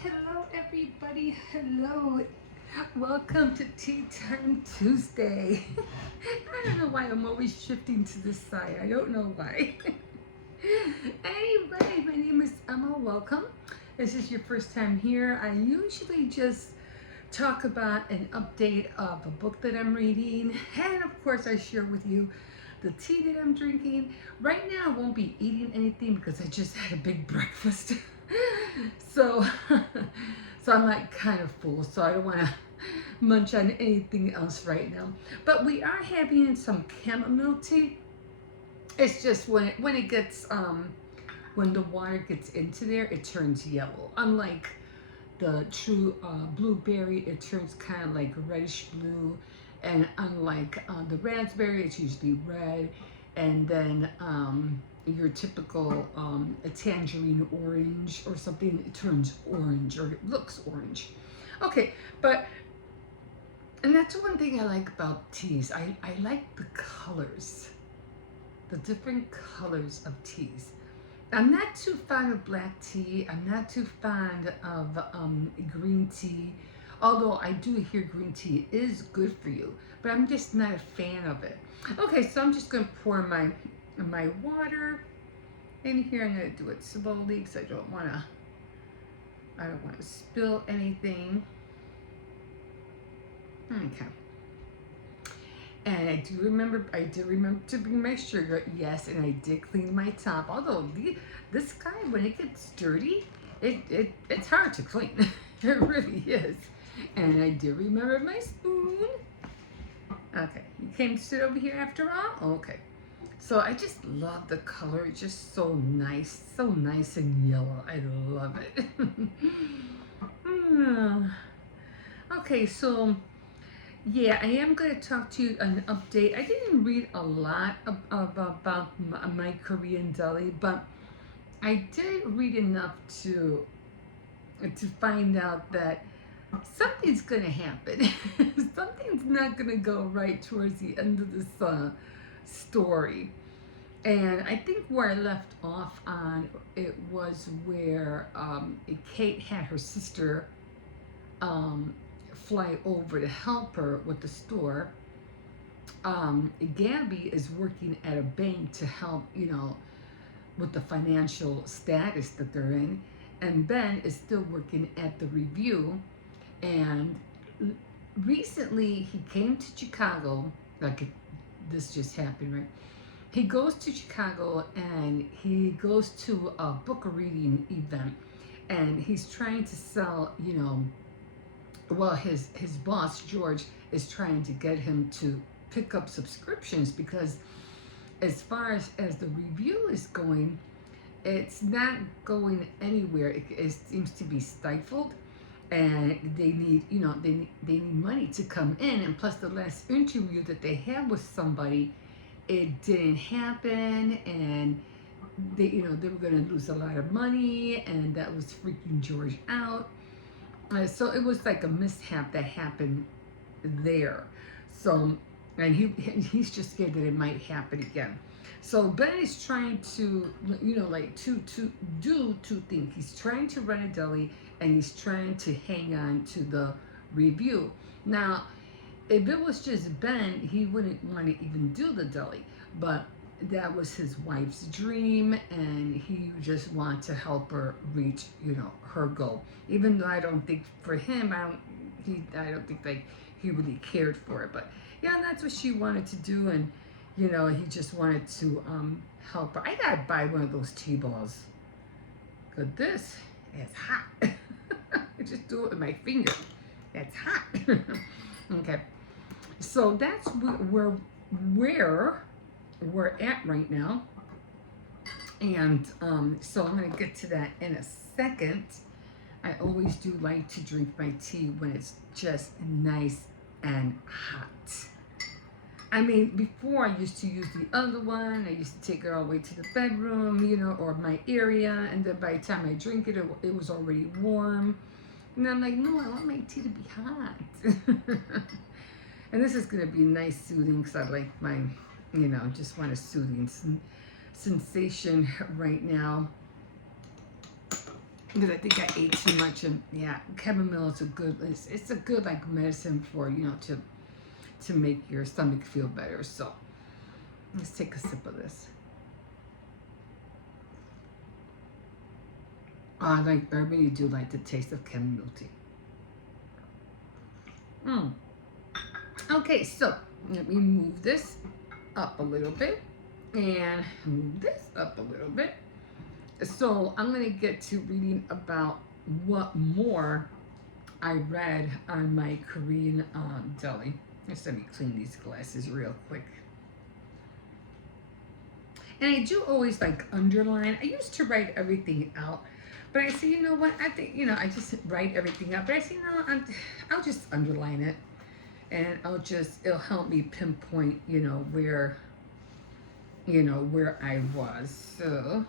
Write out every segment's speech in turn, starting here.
hello everybody, hello. Welcome to Tea Time Tuesday. I don't know why I'm always shifting to this side. I don't know why. Anyway, my name is Emma. Welcome. This is your first time here. I usually just talk about an update of a book that I'm reading, and of course I share with you the tea that I'm drinking. Right now I won't be eating anything because I just had a big breakfast. so so I'm like kind of full, so I don't want to munch on anything else right now. But we are having some chamomile tea. It's just when it gets when the water gets into there, it turns yellow. Unlike the true blueberry, it turns kind of like reddish blue, and unlike the raspberry, it's usually red, and then your typical a tangerine orange or something, it turns orange or it looks orange. Okay, but and that's one thing I like about teas. I like the colors, the different colors of teas. I'm not too fond of black tea. I'm not too fond of green tea. Although I do hear green tea is good for you, but I'm just not a fan of it. Okay, so I'm just gonna pour my water in here. I'm gonna do it slowly because I don't wanna spill anything. Okay. And I did remember to bring my sugar, yes, and I did clean my top. Although this guy, when it gets dirty, it's hard to clean. It really is. And I did remember my spoon. Okay, you came to sit over here after all? Okay. So I just love the color. It's just so nice and yellow. I love it. Okay, so yeah, I am going to talk to you an update. I didn't read a lot about my Korean deli, but I did read enough to find out that something's going to happen. Something's not going to go right towards the end of this story. And I think where I left off on it was where Kate had her sister fly over to help her with the store. Gabby is working at a bank to help, with the financial status that they're in. And Ben is still working at the Review. And recently he came to Chicago, like this just happened, right? He goes to Chicago and he goes to a book reading event, and he's trying to sell, well, his boss George is trying to get him to pick up subscriptions, because as far as the Review is going, it's not going anywhere. It seems to be stifled, and they need they need money to come in. And plus, the last interview that they had with somebody, it didn't happen, and they were going to lose a lot of money, and that was freaking George out. So it was like a mishap that happened there. So, and he's just scared that it might happen again. So Ben is trying to, to do two things. He's trying to run a deli, and he's trying to hang on to the Review. Now, if it was just Ben, he wouldn't want to even do the deli. But that was his wife's dream, and he just wanted to help her reach, her goal. Even though I don't think for him, I don't think like he really cared for it. But yeah, that's what she wanted to do, and he just wanted to help her. I gotta buy one of those T-balls, cause this is hot. I just do it with my finger. It's hot. Okay, so that's where we're at right now, and so I'm gonna get to that in a second. I always do like to drink my tea when it's just nice and hot. I mean, before I used to use the other one. I used to take it all the way to the bedroom, or my area, and then by the time I drink it, it was already warm. And I'm like, no, I want my tea to be hot. And this is gonna be nice soothing, because I like my, just want a soothing sensation right now. because I think I ate too much. And yeah, chamomile is a good. It's a good like medicine for to make your stomach feel better. So let's take a sip of this. I really do like the taste of chamomile tea. Okay, so let me move this up a little bit and move this up a little bit. So I'm going to get to reading about what more I read on my Korean deli. Just let me clean these glasses real quick. And I do always like underline. I used to write everything out, but I say, you know what? I think, I just write everything out. But I say, no, I'll just underline it. And it'll help me pinpoint, where I was. So,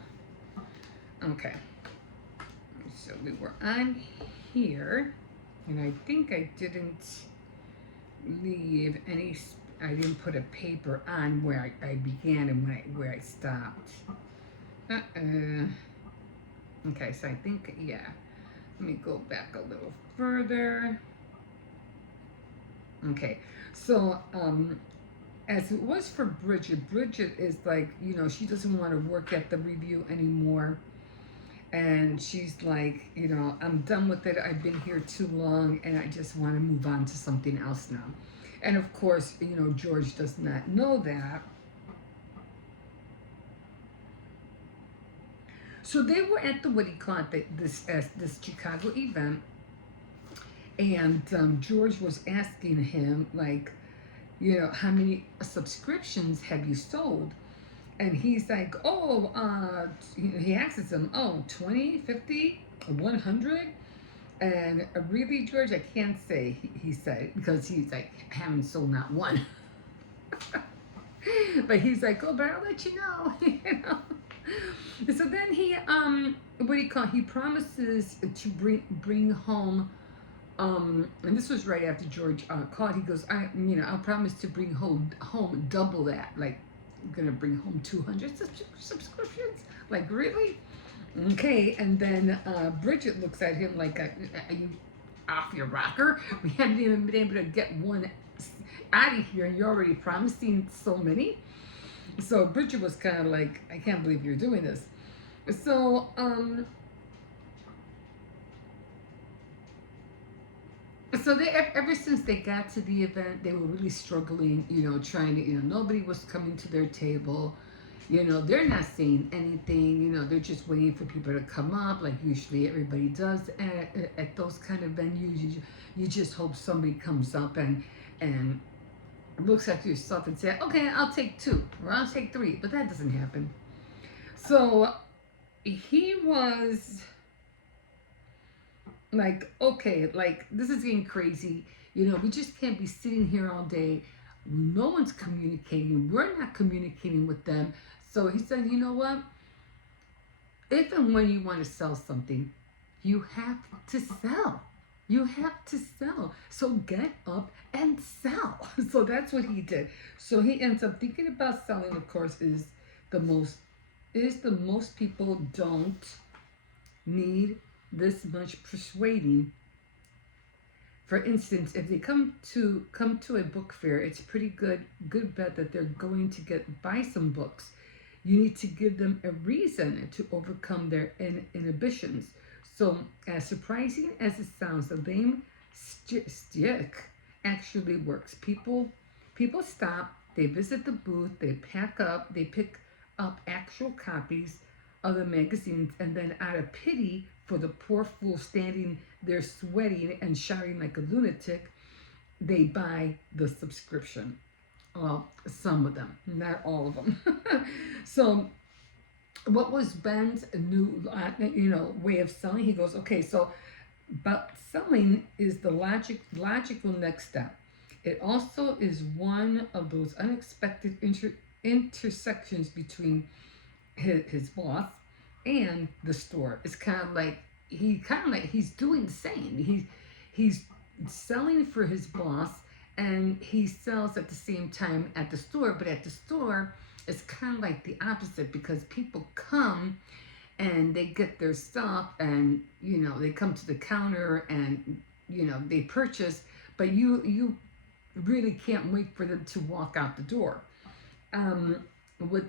okay. So we were on here, and I think I didn't leave any, I didn't put a paper on where I began and where I stopped. Okay, so I think, yeah. Let me go back a little further. Okay, so as it was for Bridget, Bridget is like, she doesn't want to work at the review anymore. And she's like, I'm done with it. I've been here too long and I just want to move on to something else now. And of course, George does not know that. So they were at the, what do you call it, this Chicago event. And George was asking him, like, how many subscriptions have you sold? And he's like, he asks him, 20, 50, 100? And really, George, I can't say, he said, because he's like, I haven't sold not one. But he's like, but I'll let you know, So then he, he promises to bring home, and this was right after George called. He goes, I'll promise to bring home double that. Like, I'm gonna bring home 200 subscriptions. Like, really? Okay. And then Bridget looks at him like, are you off your rocker? We haven't even been able to get one out of here, and you're already promising so many. So Bridget was kind of like, I can't believe you're doing this. So so they, ever since they got to the event, they were really struggling, trying to, nobody was coming to their table. They're not saying anything, they're just waiting for people to come up, like usually everybody does at those kind of venues. You just hope somebody comes up and looks at yourself and say, okay, I'll take 2 or I'll take 3, but that doesn't happen. So he was like, okay, like, this is getting crazy. We just can't be sitting here all day. No one's communicating. We're not communicating with them. So he said, you know what? If and when you want to sell something, you have to sell. You have to sell. So get up and sell. So that's what he did. So he ends up thinking about selling, of course, is the most people don't need this much persuading. For instance, if they come to a book fair, it's pretty good bet that they're going to buy some books. You need to give them a reason to overcome their inhibitions. So, as surprising as it sounds, the lame stick actually works. People stop, they visit the booth, they pick up actual copies of the magazines, and then out of pity for the poor fool standing there sweating and shouting like a lunatic, they buy the subscription. Well, some of them, not all of them. So what was Ben's new way of selling? He goes, okay, so but selling is the logical next step. It also is one of those unexpected intersections between his boss and the store. It's kind of like he's doing the same. He's selling for his boss, and he sells at the same time at the store. But at the store, it's kind of like the opposite, because people come and they get their stuff, and they come to the counter, and they purchase, but you really can't wait for them to walk out the door. um, with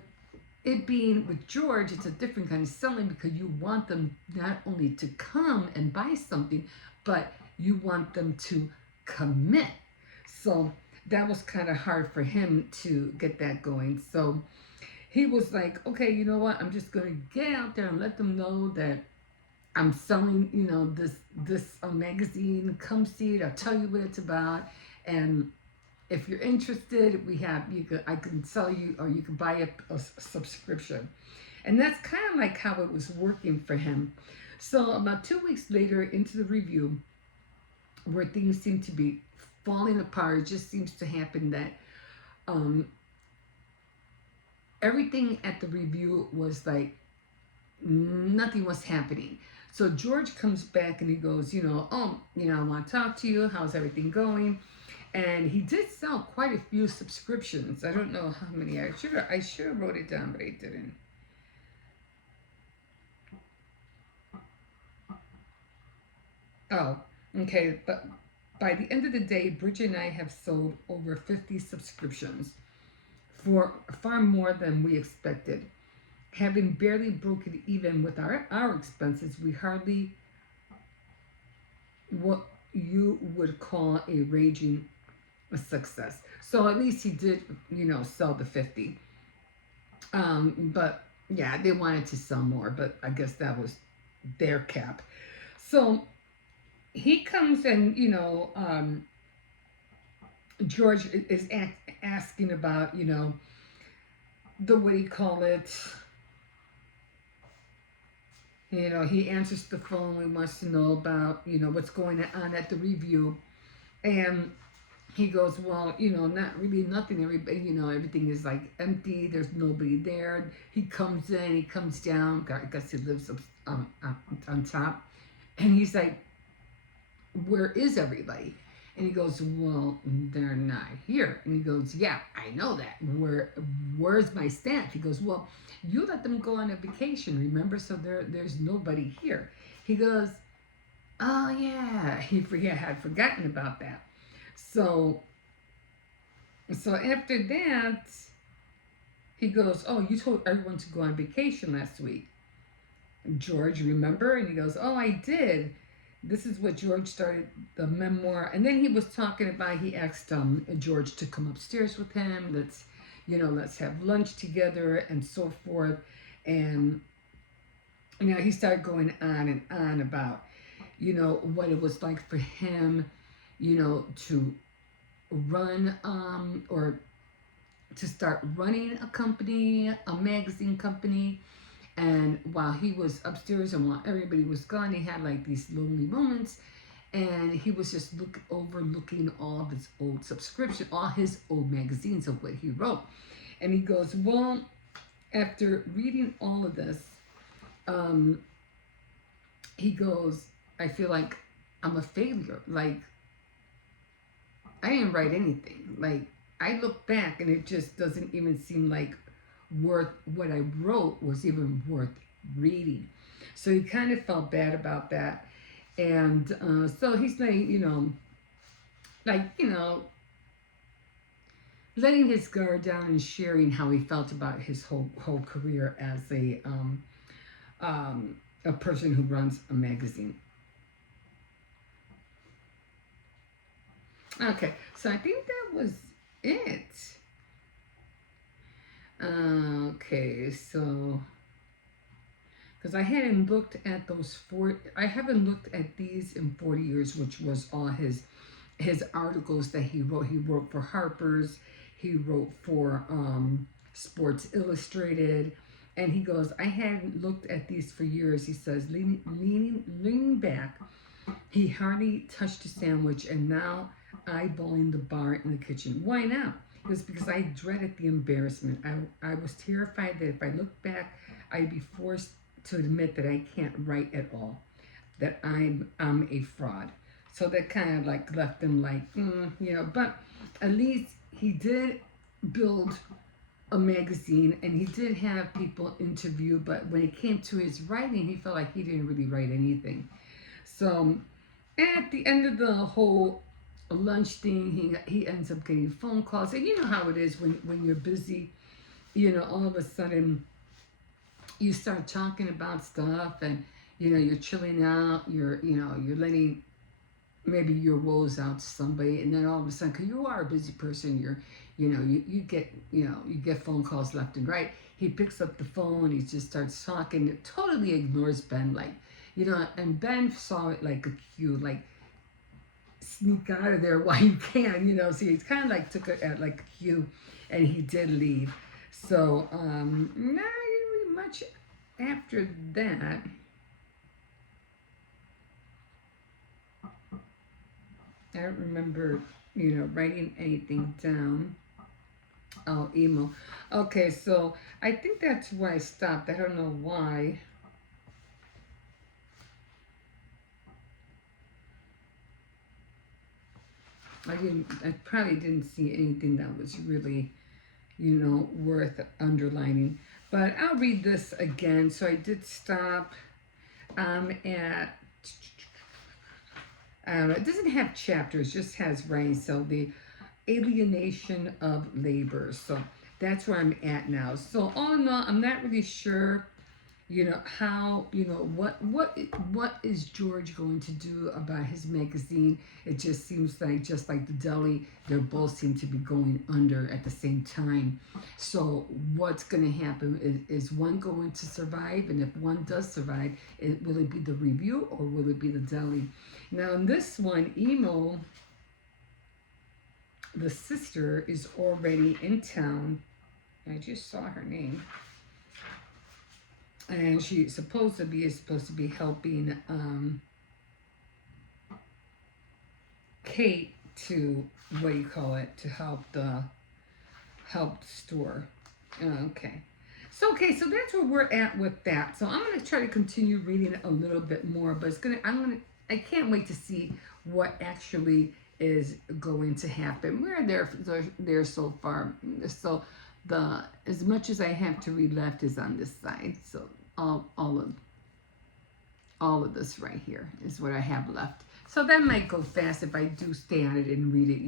it being with George, it's a different kind of selling, because you want them not only to come and buy something, but you want them to commit. So that was kind of hard for him to get that going. So he was like, okay, you know what? I'm just going to get out there and let them know that I'm selling, this magazine. Come see it. I'll tell you what it's about. And if you're interested, I can sell you, or you can buy a subscription. And that's kind of like how it was working for him. So about 2 weeks later into the review, where things seem to be falling apart, it just seems to happen that um, everything at the review was like nothing was happening. So George comes back and he goes, I want to talk to you. How's everything going? And he did sell quite a few subscriptions. I don't know how many. I should have wrote it down, but I didn't. Oh, okay. But by the end of the day, Bridget and I have sold over 50 subscriptions, for far more than we expected. Having barely broken even with our expenses, we hardly what you would call a raging success. So at least he did, sell the 50. But yeah, they wanted to sell more, but I guess that was their cap. So he comes and, George is asking about, the, what do you call it? He answers the phone. He wants to know about, what's going on at the review. And he goes, well, not really nothing. Everybody, everything is like empty. There's nobody there. He comes in, he comes down. I guess he lives on top. And he's like, where is everybody? And he goes, well, they're not here. And he goes, yeah, I know that. Where's my staff? He goes, well, you let them go on a vacation, remember? So there's nobody here. He goes, oh yeah, had forgotten about that. So after that, he goes, oh, you told everyone to go on vacation last week, George, remember? And he goes, oh, I did. This is what George started the memoir. And then he was talking about, he asked George to come upstairs with him. Let's have lunch together and so forth. And, he started going on and on about, what it was like for him, to run or to start running a company, a magazine company. And while he was upstairs and while everybody was gone, he had like these lonely moments, and he was just overlooking all of his old subscription, all his old magazines of what he wrote. And he goes, well, after reading all of this, he goes, I feel like I'm a failure. Like, I didn't write anything. Like, I look back and it just doesn't even seem like what I wrote was even worth reading. So he kind of felt bad about that. And so he's letting his guard down and sharing how he felt about his whole career as a person who runs a magazine. Okay, so I think that was it. Okay, so because I hadn't looked at I haven't looked at these in 40 years, which was all his articles that he wrote. He wrote for Harper's, he wrote for Sports Illustrated, and he goes, I hadn't looked at these for years. He says, leaning back, he hardly touched a sandwich, and now eyeballing the bar in the kitchen. Why now? It was because I dreaded the embarrassment. I was terrified that if I looked back, I'd be forced to admit that I can't write at all, that I'm a fraud. So that kind of like left him like, but at least he did build a magazine, and he did have people interview, but when it came to his writing, he felt like he didn't really write anything. So at the end of the whole lunch thing, he ends up getting phone calls, and you know how it is when you're busy. All of a sudden you start talking about stuff, and you're chilling out. You're letting maybe your woes out to somebody, and then all of a sudden, because you are a busy person, you get phone calls left and right. He picks up the phone, he just starts talking, it totally ignores Ben, like, and Ben saw it like a cue, like, sneak out of there while you can, so he's kind of like took it at like a cue, and he did leave. So not really much after that. I don't remember, writing anything down. Oh, emo. Okay, so I think that's where I stopped. I don't know why. I probably didn't see anything that was really, worth underlining. But I'll read this again. So I did stop at, it doesn't have chapters, just has writing. So the alienation of labor. So that's where I'm at now. So all in all, I'm not really sure, how, what is George going to do about his magazine. It just seems like, just like the deli, they both seem to be going under at the same time. So what's going to happen? Is one going to survive? And if one does survive, will it be the review or will it be the deli? Now in this one, Emo, the sister, is already in town. I just saw her name. And she supposed to be helping Kate to, what do you call it, to help the store. Okay. So that's where we're at with that. So I'm gonna try to continue reading a little bit more, but I can't wait to see what actually is going to happen. We're there so far. So as much as I have to read left is on this side. So all of this right here is what I have left. So that might go fast if I do stay on it and read it,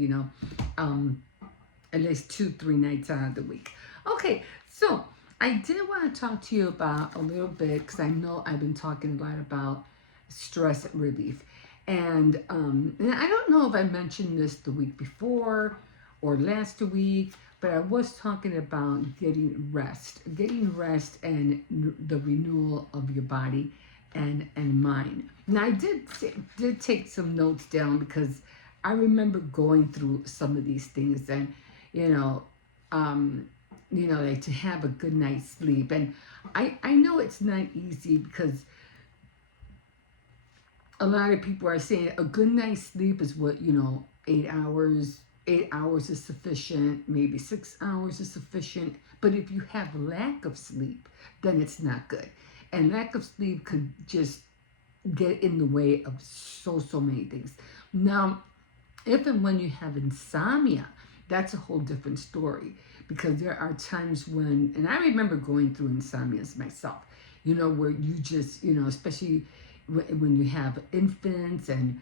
at least 2-3 nights out of the week. Okay, so I did want to talk to you about a little bit, because I know I've been talking a lot about stress relief. And I don't know if I mentioned this the week before or last week, but I was talking about getting rest and the renewal of your body and mind. Now I did take some notes down, because I remember going through some of these things, and like to have a good night's sleep. And I know it's not easy, because a lot of people are saying a good night's sleep is what, 8 hours. 8 hours is sufficient, maybe 6 hours is sufficient. But if you have lack of sleep, then it's not good. And lack of sleep could just get in the way of so many things. Now, if and when you have insomnia, that's a whole different story, because there are times when, and I remember going through insomnias myself, where you just, especially when you have infants, and,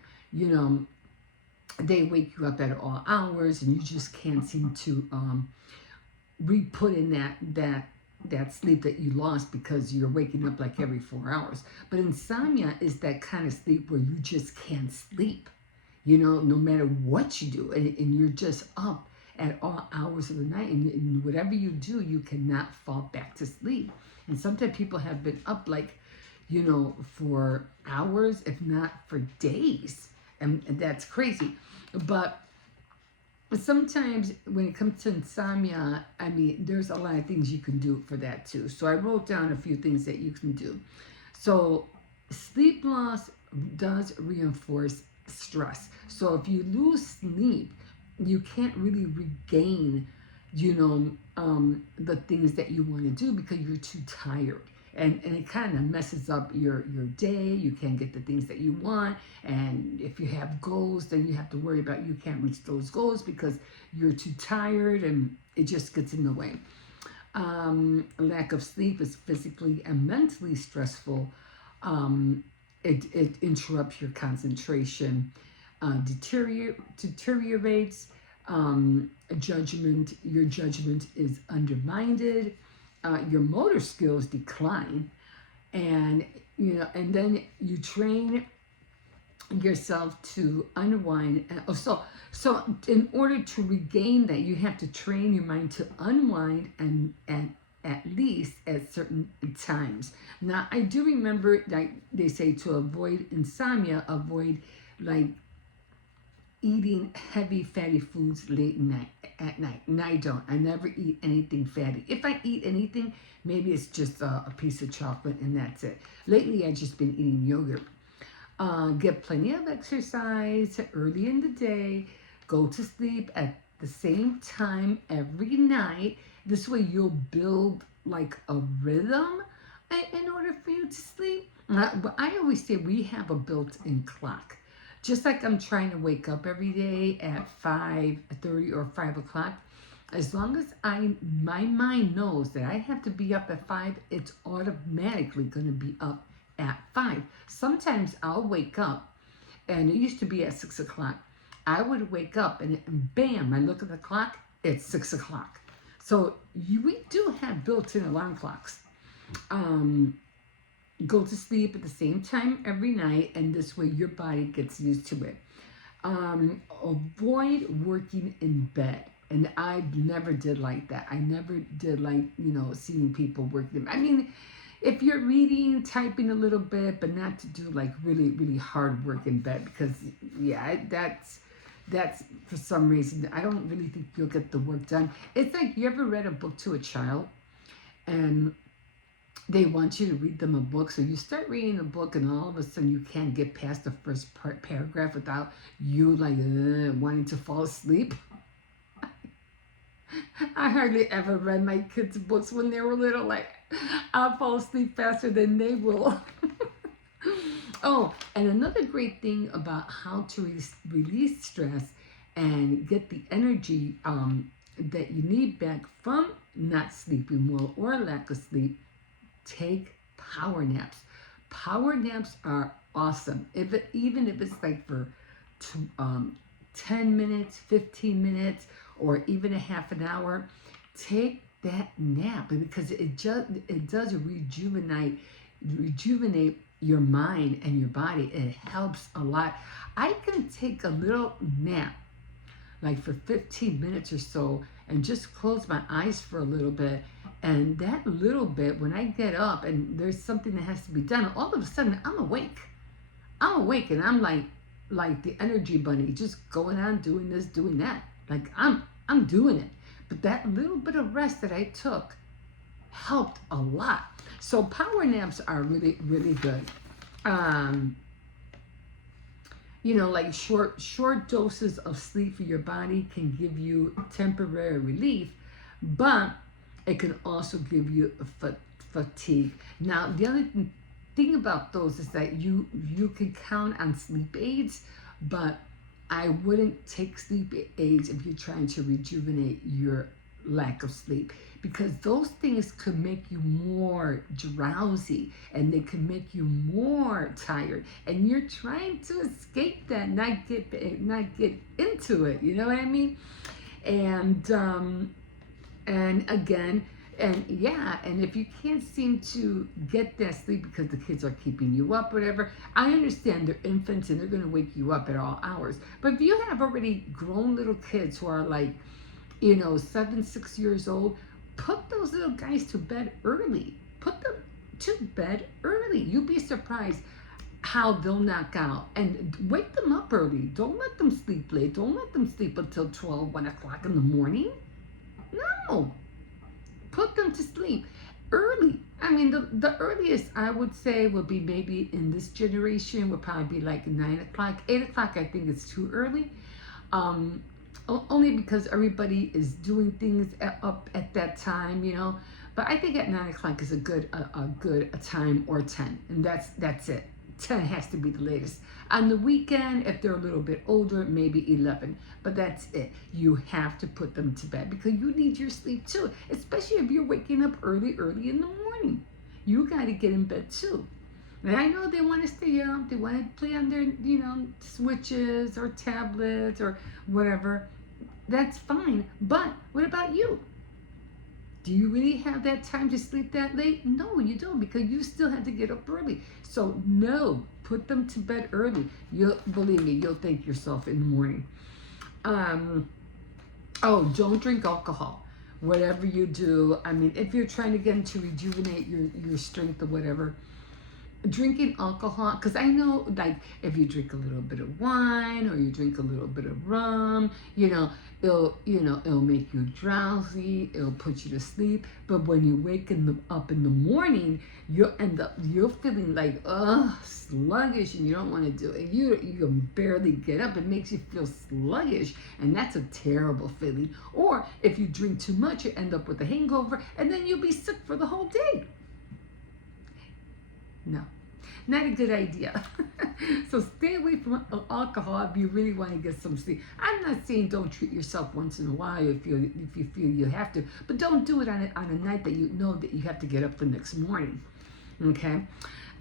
they wake you up at all hours, and you just can't seem to re-put in that sleep that you lost, because you're waking up like every 4 hours. But insomnia is that kind of sleep where you just can't sleep, no matter what you do, and you're just up at all hours of the night, and whatever you do, you cannot fall back to sleep. And sometimes people have been up like, for hours, if not for days. And that's crazy. But sometimes when it comes to insomnia, I mean, there's a lot of things you can do for that too. So I wrote down a few things that you can do. So sleep loss does reinforce stress. So if you lose sleep, you can't really regain, the things that you want to do, because you're too tired. And it kind of messes up your day. You can't get the things that you want. And if you have goals, then you have to worry about you can't reach those goals because you're too tired, and it just gets in the way. Lack of sleep is physically and mentally stressful. Um, it interrupts your concentration, deteriorates judgment. Your judgment is undermined. Your motor skills decline, and and then you train yourself to unwind. So in order to regain that, you have to train your mind to unwind and at least at certain times. Now, I do remember, like they say, to avoid insomnia, avoid like eating heavy fatty foods late night at night. And I don't. I never eat anything fatty. If I eat anything, maybe it's just a piece of chocolate and that's it. Lately, I've just been eating yogurt. Get plenty of exercise early in the day. Go to sleep at the same time every night. This way you'll build like a rhythm in order for you to sleep. I always say we have a built-in clock. Just like I'm trying to wake up every day at 5:30 or 5 o'clock, as long as my mind knows that I have to be up at 5, it's automatically going to be up at 5. Sometimes I'll wake up, and it used to be at 6 o'clock. I would wake up and bam, I look at the clock, it's 6 o'clock. So we do have built-in alarm clocks. Go to sleep at the same time every night, and this way your body gets used to it. Avoid working in bed. And I never did like that. I never did like, seeing people working. I mean, if you're reading, typing a little bit, but not to do like really, really hard work in bed, because yeah, that's for some reason, I don't really think you'll get the work done. It's like, you ever read a book to a child and they want you to read them a book, so you start reading the book and all of a sudden you can't get past the first paragraph without you like wanting to fall asleep. I hardly ever read my kids' books when they were little. Like, I'll fall asleep faster than they will. Oh, and another great thing about how to release stress and get the energy that you need back from not sleeping well or lack of sleep, take power naps. Power naps are awesome. Even if it's like for 10 minutes, 15 minutes, or even a half an hour, take that nap, because it does rejuvenate your mind and your body. It helps a lot. I can take a little nap like for 15 minutes or so and just close my eyes for a little bit, and that little bit, when I get up and there's something that has to be done, all of a sudden I'm awake and I'm like the energy bunny, just going on doing this, doing that. Like I'm doing it. But that little bit of rest that I took helped a lot. So power naps are really, really good. Like short doses of sleep for your body can give you temporary relief, but it can also give you fatigue. Now, the other thing about those is that you can count on sleep aids, but I wouldn't take sleep aids if you're trying to rejuvenate your lack of sleep, because those things could make you more drowsy and they can make you more tired, and you're trying to escape that, not get into it. You know what I mean? And again, and if you can't seem to get that sleep because the kids are keeping you up, whatever, I understand they're infants and they're going to wake you up at all hours. But if you have already grown little kids who are like, 7, 6 years old, put those little guys to bed early. Put them to bed early. You'll be surprised how they'll knock out. And wake them up early. Don't let them sleep late. Don't let them sleep until 12, 1 o'clock in the morning. No. Put them to sleep early. I mean, the earliest I would say would be maybe in this generation would probably be like 9 o'clock. 8 o'clock, I think it's too early. Only because everybody is doing things up at that time, But I think at 9 o'clock is a good time, or 10, and that's it. 10 has to be the latest. On the weekend, if they're a little bit older, maybe 11. But that's it. You have to put them to bed because you need your sleep too, especially if you're waking up early in the morning. You got to get in bed too. And I know they want to stay up, they want to play on their, switches or tablets or whatever. That's fine. But what about you? Do you really have that time to sleep that late? No, you don't, because you still have to get up early. So no, put them to bed early. You'll, believe me, you'll thank yourself in the morning. Oh, don't drink alcohol. Whatever you do, I mean, if you're trying to get into rejuvenate your strength or whatever, drinking alcohol, because I know, like, if you drink a little bit of wine or you drink a little bit of rum, it'll make you drowsy, it'll put you to sleep. But when you wake up in the morning, you're feeling like sluggish, and you don't want to do it. You can barely get up. It makes you feel sluggish, and that's a terrible feeling. Or if you drink too much, you end up with a hangover, and then you'll be sick for the whole day. No, not a good idea. So stay away from alcohol if you really want to get some sleep. I'm not saying don't treat yourself once in a while if you feel you have to, but don't do it on a night that you know that you have to get up the next morning. Okay.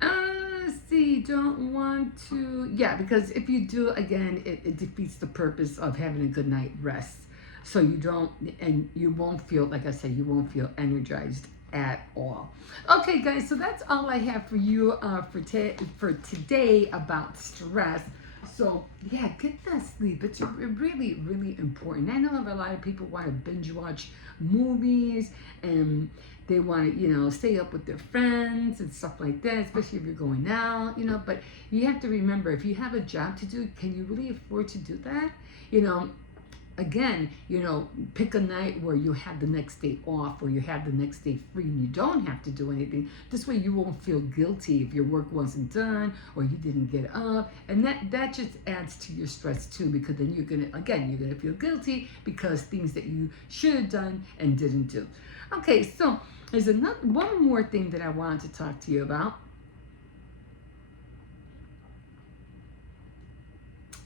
Let's see. Don't want to. Yeah, because if you do, again, it defeats the purpose of having a good night rest. So you don't, and you won't feel, like I said, you won't feel energized at all. Okay, guys, so that's all I have for you for today about stress. So yeah, get that sleep. It's really, really important. I know a lot of people want to binge watch movies, and they want to, stay up with their friends and stuff like that, especially if you're going out, but you have to remember, if you have a job to do, can you really afford to do that? Again, pick a night where you have the next day off, or you have the next day free, and you don't have to do anything. This way you won't feel guilty if your work wasn't done or you didn't get up. And that just adds to your stress too, because then you're gonna feel guilty because things that you should have done and didn't do. Okay, so there's one more thing that I wanted to talk to you about.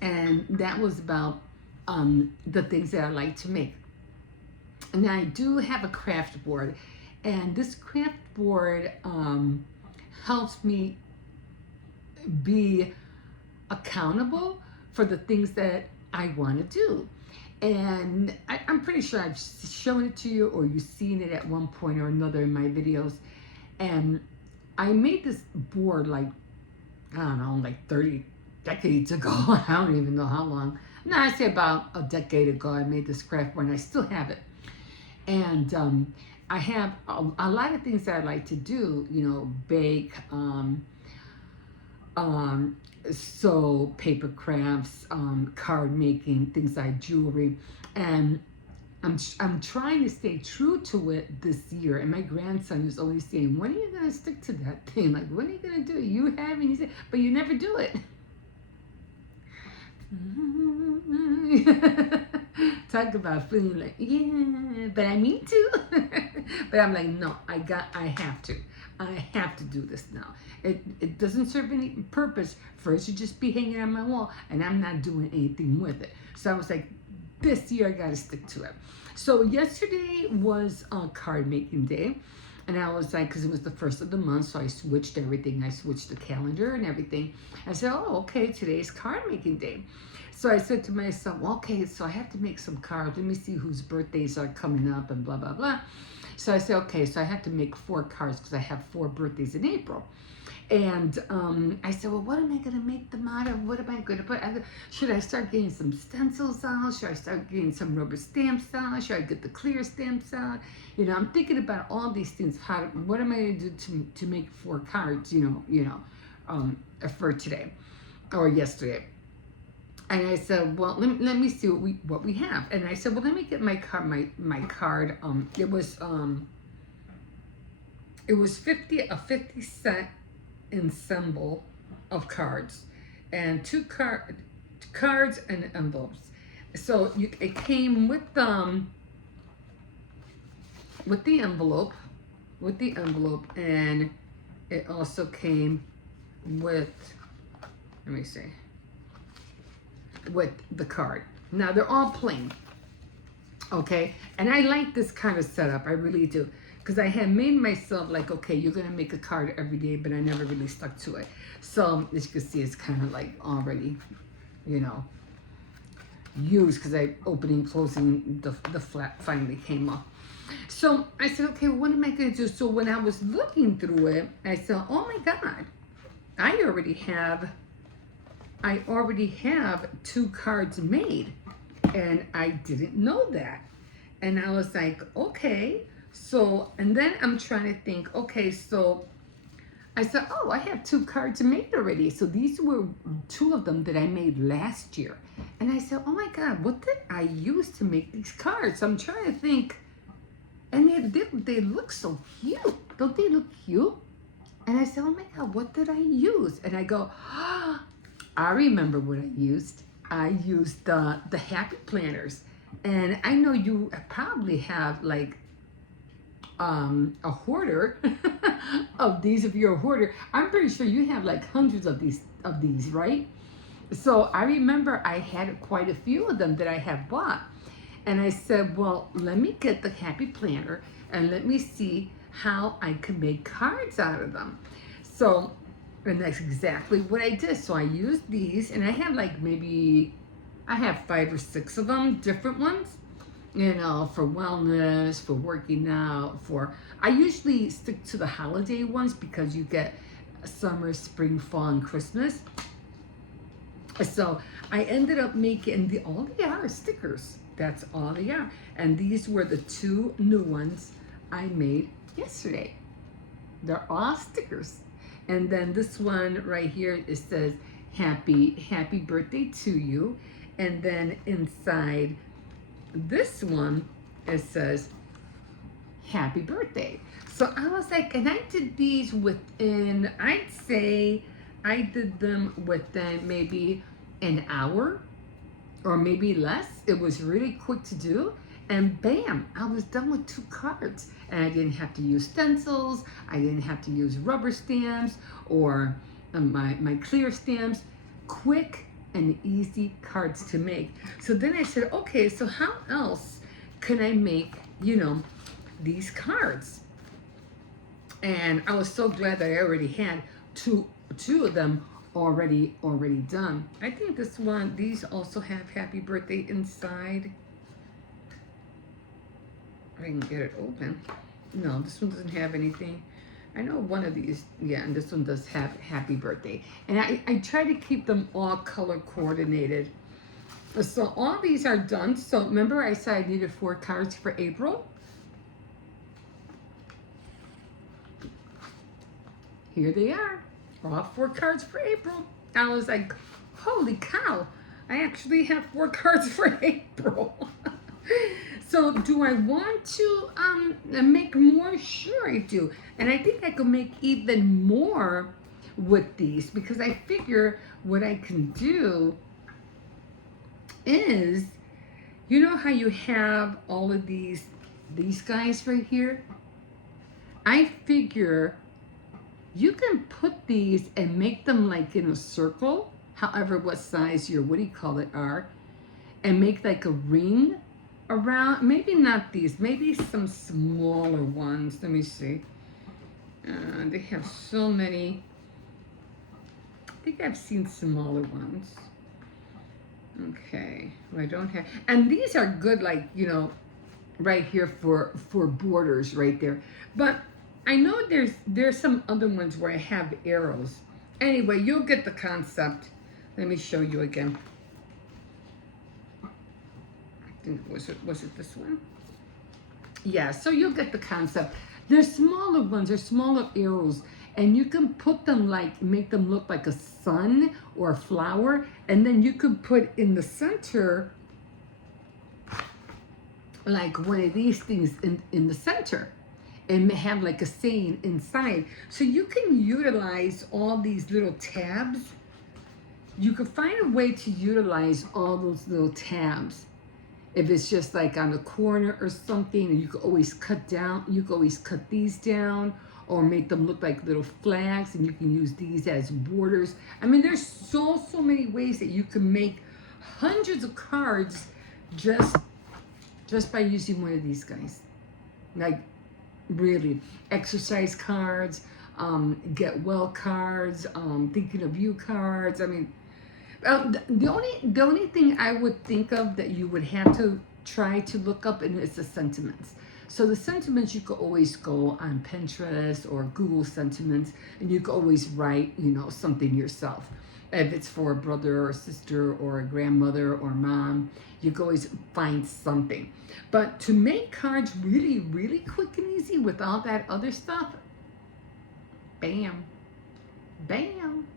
And that was about the things that I like to make. And I do have a craft board, and this craft board helps me be accountable for the things that I want to do. And I'm pretty sure I've shown it to you, or you've seen it at one point or another in my videos. And I made this board like 30 decades ago. I don't even know how long. No, I say about a decade ago I made this craft board, and I still have it. And I have a lot of things that I like to do, bake, sew, paper crafts, card making, things like jewelry. And I'm trying to stay true to it this year. And my grandson is always saying, when are you going to stick to that thing? Like, when are you going to do it? You have, and you say, but you never do it. Talk about feeling like, yeah, but I mean to. But I'm like, no, I have to do this now. It doesn't serve any purpose for it to just be hanging on my wall, and I'm not doing anything with it. So I was like, this year I got to stick to it. So yesterday was card making day. And I was like, because it was the first of the month, so I switched everything. I switched the calendar and everything. I said, oh, okay, today's card making day. So I said to myself, well, okay, so I have to make some cards. Let me see whose birthdays are coming up and blah, blah, blah. So I said, okay, so I have to make 4 cards because I have 4 birthdays in April. And I said, well, what am I going to make them out of? What am I going to put? Should I start getting some stencils out? Should I start getting some rubber stamps out? Should I get the clear stamps out? I'm thinking about all these things. What am I going to do to make 4 cards, for today or yesterday? And I said, well, let me see what we have. And I said, well, let me get my card. My card. It was a 50-cent ensemble of cards, and 2 cards and envelopes. So it came with the envelope, and it also came with, let me see, with the card. Now they're all plain, okay? And I like this kind of setup, I really do. Because I had made myself like, okay, you're gonna make a card every day, but I never really stuck to it. So as you can see, it's kind of like already, you know, used because I opening, closing, the flap finally came off. So I said, okay, what am I gonna do? So when I was looking through it, I said, oh my God, I already have 2 cards made, and I didn't know that. And I was like, okay. So, and then I'm trying to think, okay, so I said, oh, I have 2 cards made already. So these were 2 of them that I made last year. And I said, oh my God, what did I use to make these cards? I'm trying to think. And they look so cute. Don't they look cute? And I said, oh my God, what did I use? And I go, oh, I remember what I used. I used the Happy Planners. And I know you probably have like a hoarder of these. If you're a hoarder, I'm pretty sure you have like hundreds of these, right? So I remember I had quite a few of them that I have bought. And I said, well, let me get the Happy Planner and let me see how I can make cards out of them. So, and that's exactly what I did. So I used these, and I have like maybe, I have 5 or 6 of them, different ones, you know, for wellness, for working out, I usually stick to the holiday ones because you get summer, spring, fall, and Christmas. So I ended up making all they are stickers. That's all they are. And these were the 2 new ones I made yesterday. They're all stickers. And then this one right here, it says happy birthday to you. And then inside this one, it says happy birthday. So I was like, and I did these within, I'd say I did them within maybe an hour or maybe less. It was really quick to do. And bam, I was done with 2 cards. And I didn't have to use stencils. I didn't have to use rubber stamps or my clear stamps. Quick and easy cards to make. So then I said, okay, so how else can I make, you know, these cards? And I was so glad that I already had two of them already done. I think these also have happy birthday inside. I can get it open. No, this one doesn't have anything. I know one of these, yeah, and this one does have happy birthday. And I try to keep them all color coordinated. So all these are done. So remember I said I needed 4 cards for April? Here they are, all 4 cards for April. I was like, holy cow, I actually have 4 cards for April. So do I want to make more? Sure I do. And I think I could make even more with these because I figure what I can do is, you know how you have all of these guys right here? I figure you can put these and make them like in a circle, however what size your, what do you call it, are, and make like a ring around, maybe not these, maybe some smaller ones. Let me see. They have so many. I think I've seen smaller ones. Okay, well, I don't have, and these are good, like, you know, right here for borders right there. But I know there's some other ones where I have arrows. Anyway, you'll get the concept. Let me show you again. Was it this one? Yeah, so you'll get the concept. They're smaller ones, they're smaller arrows, and you can put them like, make them look like a sun or a flower, and then you could put in the center like one of these things in the center and have like a saying inside. So you can utilize all these little tabs. You could find a way to utilize all those little tabs. If it's just like on the corner or something, and you can always cut down, you can always cut these down, or make them look like little flags, and you can use these as borders. I mean, there's so many ways that you can make hundreds of cards just by using one of these guys. Like, really, exercise cards, get well cards, thinking of you cards. I mean, the only thing I would think of that you would have to try to look up is the sentiments. So the sentiments, you could always go on Pinterest or Google sentiments, and you could always write, something yourself. If it's for a brother or sister or a grandmother or mom, you can always find something. But to make cards really, really quick and easy with all that other stuff, bam, bam.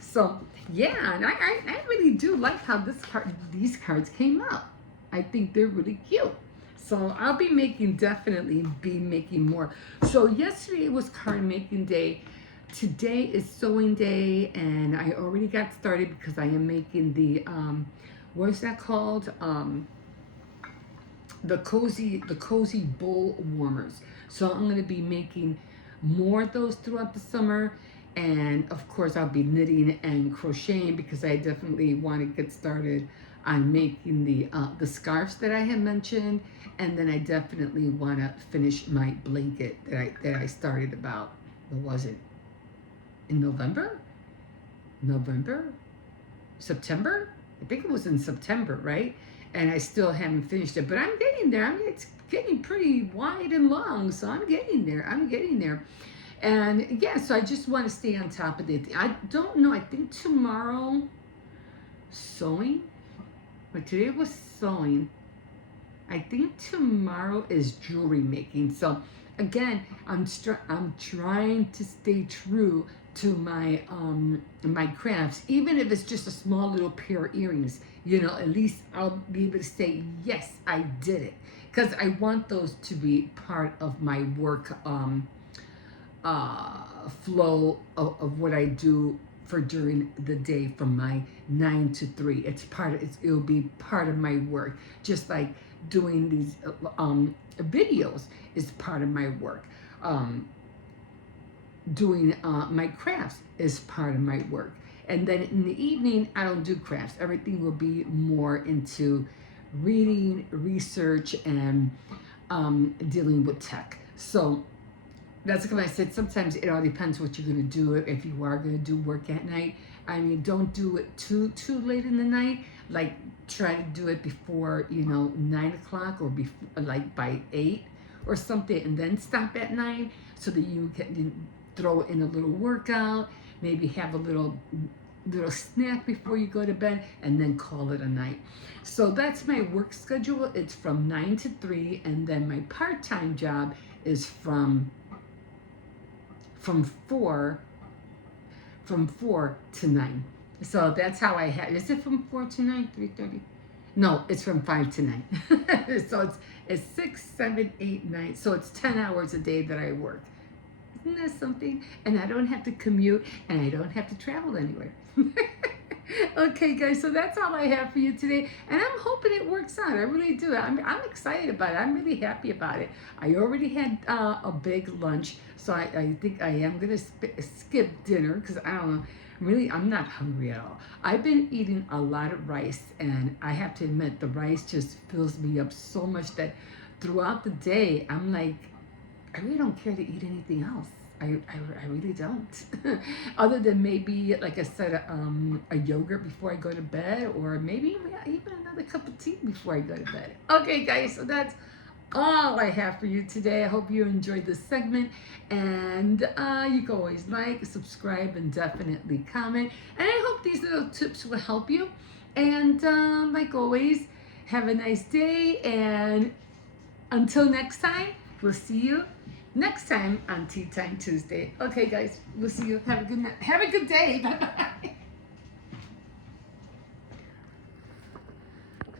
So yeah, and I really do like how these cards came out. I think they're really cute. So I'll be definitely be making more. So yesterday was card making day. Today is sewing day, and I already got started because I am making the what is that called? The cozy bowl warmers. So I'm gonna be making more of those throughout the summer. And of course, I'll be knitting and crocheting because I definitely want to get started on making the scarves that I had mentioned, and then I definitely want to finish my blanket that I started about. What was it? In November? September? I think it was in September, right? And I still haven't finished it, but I'm getting there. I mean, it's getting pretty wide and long, so I'm getting there. And yeah, so I just want to stay on top of it. I don't know. I think tomorrow sewing, but today was sewing. I think tomorrow is jewelry making. So again, I'm trying to stay true to my my crafts, even if it's just a small little pair of earrings. At least I'll be able to say yes, I did it, because I want those to be part of my work flow of what I do for during the day from my 9 to 3. It'll be part of my work, just like doing these videos is part of my work. Doing my crafts is part of my work. And then in the evening, I don't do crafts. Everything will be more into reading, research, and dealing with tech. So that's because I said sometimes it all depends what you're going to do. If you are going to do work at night, I mean, don't do it too late in the night. Like, try to do it before 9 o'clock, or before, like, by 8 or something, and then stop at 9, so that you can throw in a little workout, maybe have a little snack before you go to bed, and then call it a night. So that's my work schedule. It's from 9 to 3, and then my part-time job is from 4 to 9. So that's how I have. Is it from 4 to 9? 3:30? No, it's from 5 to 9. So it's 6, 7, 8, 9. So it's 10 hours a day that I work. Isn't that something? And I don't have to commute, and I don't have to travel anywhere. Okay, guys, so that's all I have for you today, and I'm hoping it works out. I really do. I'm excited about it. I'm really happy about it. I already had a big lunch, so I think I am going to skip dinner, because I don't know. I'm not hungry at all. I've been eating a lot of rice, and I have to admit, the rice just fills me up so much that throughout the day, I'm like, I really don't care to eat anything else. I really don't. Other than maybe, like I said, a yogurt before I go to bed, or maybe even another cup of tea before I go to bed. Okay, guys, so that's all I have for you today. I hope you enjoyed this segment, and you can always like, subscribe, and definitely comment. And I hope these little tips will help you. And like always, have a nice day, and until next time, we'll see you next time on Tea Time Tuesday. Okay, guys, we'll see you. Have a good night. Have a good day.